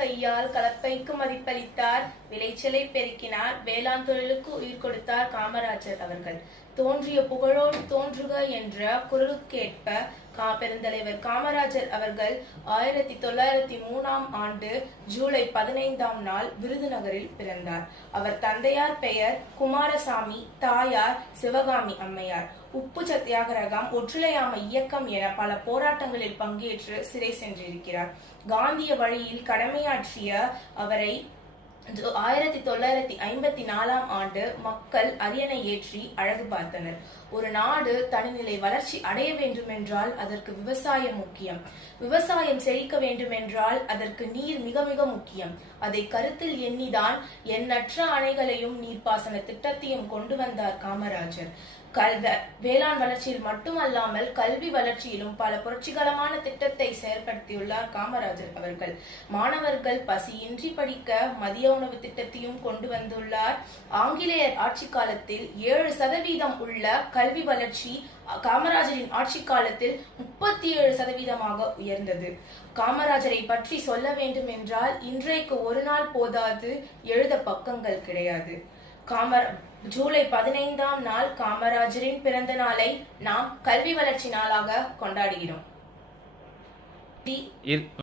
கையால் கலப்பைக்கு மதிப்பளித்தார், விளைச்சலை பெருக்கினார், வேளாண் தொழிலுக்கு உயிர் கொடுத்தார் காமராஜர் அவர்கள். தோன்றிய புகழோடு தோன்றுக என்ற குரலுக்கேற்ப பெருந்தலைவர் காமராஜர் அவர்கள் 1903ஆம் ஆண்டு ஜூலை 15ஆம் நாள் விருதுநகரில் பிறந்தார். அவர் தந்தையார் பெயர் குமாரசாமி, தாயார் சிவகாமி அம்மையார். உப்பு சத்தியாகிரகம், ஒற்றுழையாமை இயக்கம் என பல போராட்டங்களில் பங்கேற்று சிறை சென்றிருக்கிறார். காந்திய வழியில் கடமையாற்றிய அவரை 1954ஆம் ஆண்டு மக்கள் அரியணை ஏற்றி அழகு பார்த்தனர். ஒரு நாடு தனிநிலை வளர்ச்சி அடைய வேண்டுமென்றால் அதற்கு விவசாயம் முக்கியம். விவசாயம் செழிக்க வேண்டுமென்றால் அதற்கு நீர் மிக மிக முக்கியம். அதை கருத்தில் எண்ணிதான் எண்ணற்ற அணைகளையும் நீர்ப்பாசன திட்டத்தையும் கொண்டு வந்தார் காமராஜர். வேளாண் வளர்ச்சியில் மட்டுமல்லாமல் கல்வி வளர்ச்சியிலும் பல புரட்சிகரமான திட்டத்தை செயல்படுத்தியுள்ளார் காமராஜர் அவர்கள். மாணவர்கள் பசியின்றி படிக்க மதிய உணவு திட்டத்தையும் கொண்டு வந்துள்ளார். ஆங்கிலேயர் ஆட்சி காலத்தில் 7% உள்ள கல்வி வளர்ச்சி காமராஜரின் ஆட்சி காலத்தில் 37% உயர்ந்தது. காமராஜரை பற்றி சொல்ல வேண்டும் என்றால் இன்றைக்கு ஒரு நாள் போதாது, எழுத பக்கங்கள் கிடையாது. ஜூலை 15ஆம் நாள் காமராஜரின் பிறந்த நாளை நாம் கல்வி வளர்ச்சி நாளாக கொண்டாடுகிறோம்.